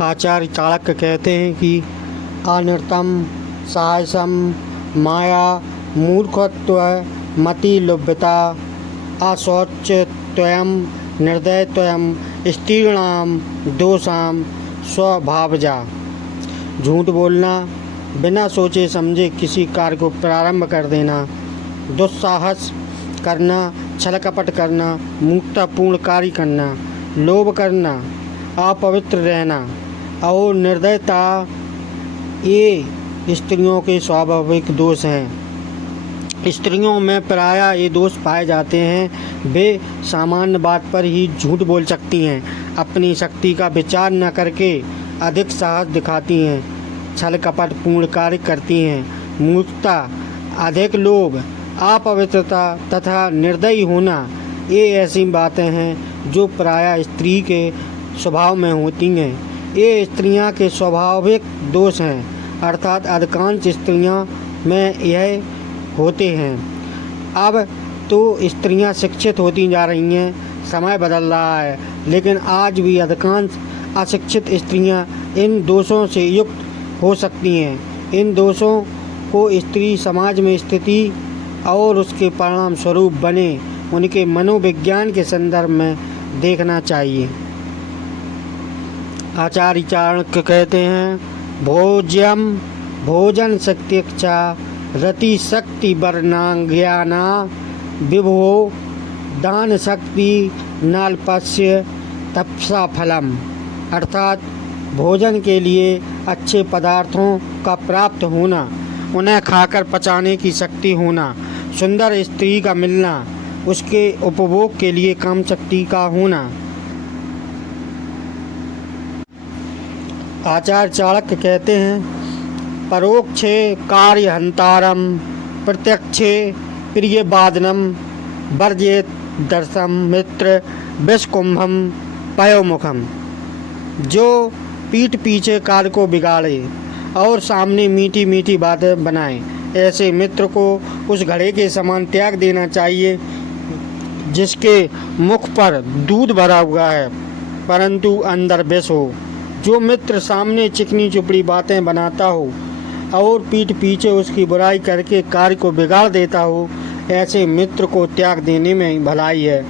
आचार्य चाणक्य कहते हैं कि अनृतम साहसम माया मूर्खत्व मतिलुब्धता अशौचत्यम निर्दयत्वम स्त्रीणाम दोषाम स्वभावजा। झूठ बोलना, बिना सोचे समझे किसी कार्य को प्रारंभ कर देना, दुस्साहस करना, छल कपट करना, मूर्खतापूर्ण कार्य करना, लोभ करना, अपवित्र रहना और निर्दयता, ये स्त्रियों के स्वाभाविक दोष हैं। स्त्रियों में प्रायः ये दोष पाए जाते हैं। वे सामान्य बात पर ही झूठ बोल सकती हैं, अपनी शक्ति का विचार न करके अधिक साहस दिखाती हैं, छल कपट पूर्ण कार्य करती हैं, मूर्खता, अधिक लोभ, अपवित्रता तथा निर्दयी होना, ये ऐसी बातें हैं जो प्रायः स्त्री के स्वभाव में होती हैं। ये स्त्रियां के स्वाभाविक दोष हैं, अर्थात अधिकांश स्त्रियां में यह होते हैं। अब तो स्त्रियां शिक्षित होती जा रही हैं, समय बदल रहा है, लेकिन आज भी अधिकांश अशिक्षित स्त्रियां इन दोषों से युक्त हो सकती हैं। इन दोषों को स्त्री समाज में स्थिति और उसके परिणाम स्वरूप बने उनके मनोविज्ञान के संदर्भ में देखना चाहिए। आचार्य चाणक्य कहते हैं, भोजन शक्तिक्षा रति शक्ति वर्णाज्ञाना विभो दान शक्ति नाल्पस्य तपसा फलम। अर्थात भोजन के लिए अच्छे पदार्थों का प्राप्त होना, उन्हें खाकर पचाने की शक्ति होना, सुंदर स्त्री का मिलना, उसके उपभोग के लिए काम शक्ति का होना। आचार्य चाणक्य कहते हैं, परोक्षे कार्यहंतारम प्रत्यक्षे प्रियवादनम वर्जेत दर्शम मित्र विषकुंभम पयोमुखम। जो पीठ पीछे कार्य को बिगाड़े और सामने मीठी मीठी बातें बनाए, ऐसे मित्र को उस घड़े के समान त्याग देना चाहिए जिसके मुख पर दूध भरा हुआ है परंतु अंदर विष हो। जो मित्र सामने चिकनी चुपड़ी बातें बनाता हो और पीठ पीछे उसकी बुराई करके कार्य को बिगाड़ देता हो, ऐसे मित्र को त्याग देने में भलाई है।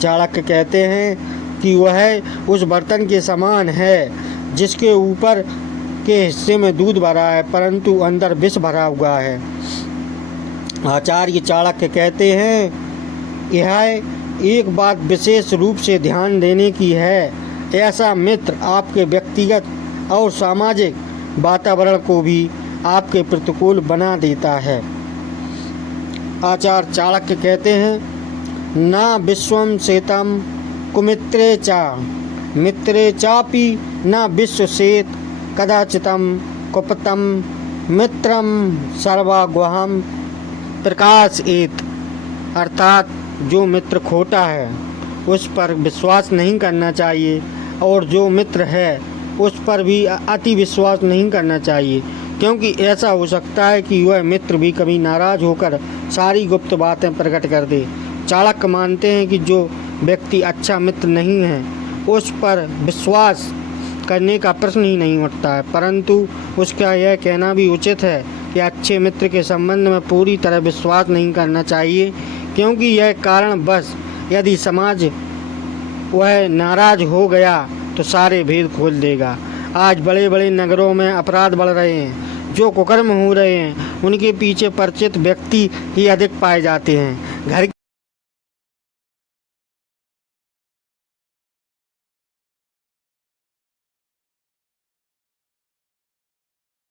चाणक्य कहते हैं कि वह उस बर्तन के समान है जिसके ऊपर के हिस्से में दूध भरा है परंतु अंदर विष भरा हुआ है। आचार्य चाणक्य कहते हैं, यह एक बात विशेष रूप से ध्यान देने की है, ऐसा मित्र आपके व्यक्तिगत और सामाजिक वातावरण को भी आपके प्रतिकूल बना देता है। आचार्य चाणक्य कहते हैं, ना विश्वम सेतम कुमित्रे चा मित्रे चापि न विश्वसेत कदाचितम कुपतम मित्रम सर्वाग्वहम प्रकाश एत। अर्थात जो मित्र खोटा है उस पर विश्वास नहीं करना चाहिए और जो मित्र है उस पर भी अति विश्वास नहीं करना चाहिए, क्योंकि ऐसा हो सकता है कि वह मित्र भी कभी नाराज होकर सारी गुप्त बातें प्रकट कर दे। चाणक्य मानते हैं कि जो व्यक्ति अच्छा मित्र नहीं है उस पर विश्वास करने का प्रश्न ही नहीं उठता है, परंतु उसका यह कहना भी उचित है कि अच्छे मित्र के संबंध में पूरी तरह विश्वास नहीं करना चाहिए, क्योंकि यह कारण बस यदि समाज वह नाराज हो गया तो सारे भेद खोल देगा। आज बड़े बड़े नगरों में अपराध बढ़ रहे हैं, जो कुकर्म हो रहे हैं उनके पीछे परिचित व्यक्ति ही अधिक पाए जाते हैं। घर